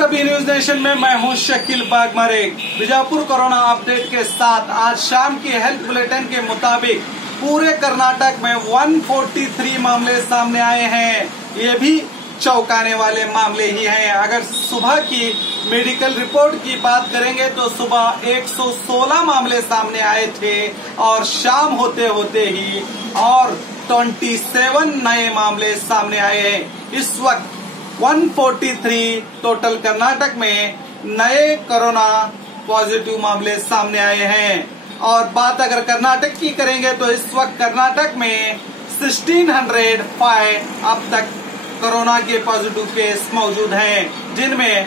आपका B news nation में मैं हूं शकील बागमारे। बीजापुर कोरोना अपडेट के साथ आज शाम की हेल्थ बुलेटिन के मुताबिक पूरे कर्नाटक में 143 मामले सामने आए हैं। ये भी चौंकाने वाले मामले ही हैं। अगर सुबह की मेडिकल रिपोर्ट की बात करेंगे तो सुबह 116 मामले सामने आए थे और शाम होते होते ही और 27 नए मामले सामने आए हैं। इस वक्त 143 टोटल कर्नाटक में नए कोरोना पॉजिटिव मामले सामने आए हैं। और बात अगर कर्नाटक की करेंगे तो इस वक्त कर्नाटक में 1605 अब तक कोरोना के पॉजिटिव केस मौजूद हैं, जिनमें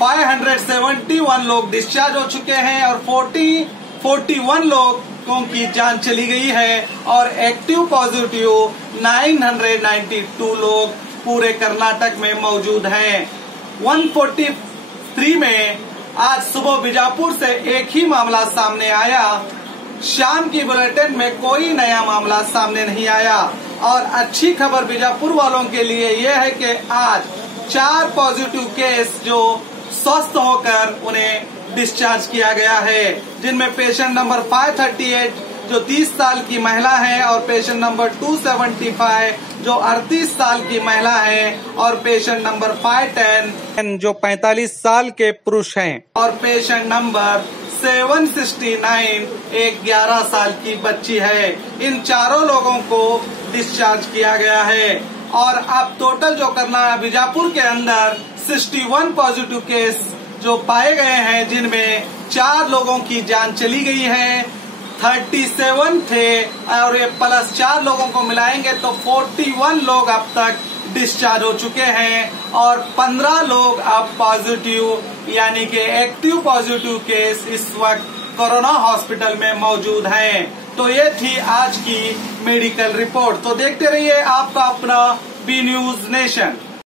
571 लोग डिस्चार्ज हो चुके हैं और 41 लोगों की जान चली गई है और एक्टिव पॉजिटिव 992 लोग पूरे कर्नाटक में मौजूद हैं। 143 में आज सुबह बीजापुर से एक ही मामला सामने आया। शाम की बुलेटिन में कोई नया मामला सामने नहीं आया। और अच्छी खबर बीजापुर वालों के लिए यह है कि आज 4 पॉजिटिव केस जो स्वस्थ होकर उन्हें डिस्चार्ज किया गया है, जिनमें पेशेंट नंबर 538 जो 30 साल की महिला है और पेशेंट नंबर 275 जो 38 साल की महिला है और पेशेंट नंबर 510 जो 45 साल के पुरुष हैं और पेशेंट नंबर 769 एक 11 साल की बच्ची है। इन चारों लोगों को डिस्चार्ज किया गया है और अब टोटल जो करना है बीजापुर के अंदर 61 पॉजिटिव केस जो पाए गए हैं, जिनमें 4 लोगों की जान चली गई है, 37 थे और ये प्लस 4 लोगों को मिलाएंगे तो 41 लोग अब तक डिस्चार्ज हो चुके हैं और 15 लोग अब पॉजिटिव यानी कि एक्टिव पॉजिटिव केस इस वक्त कोरोना हॉस्पिटल में मौजूद हैं। तो ये थी आज की मेडिकल रिपोर्ट। तो देखते रहिए आपका अपना बी न्यूज नेशन।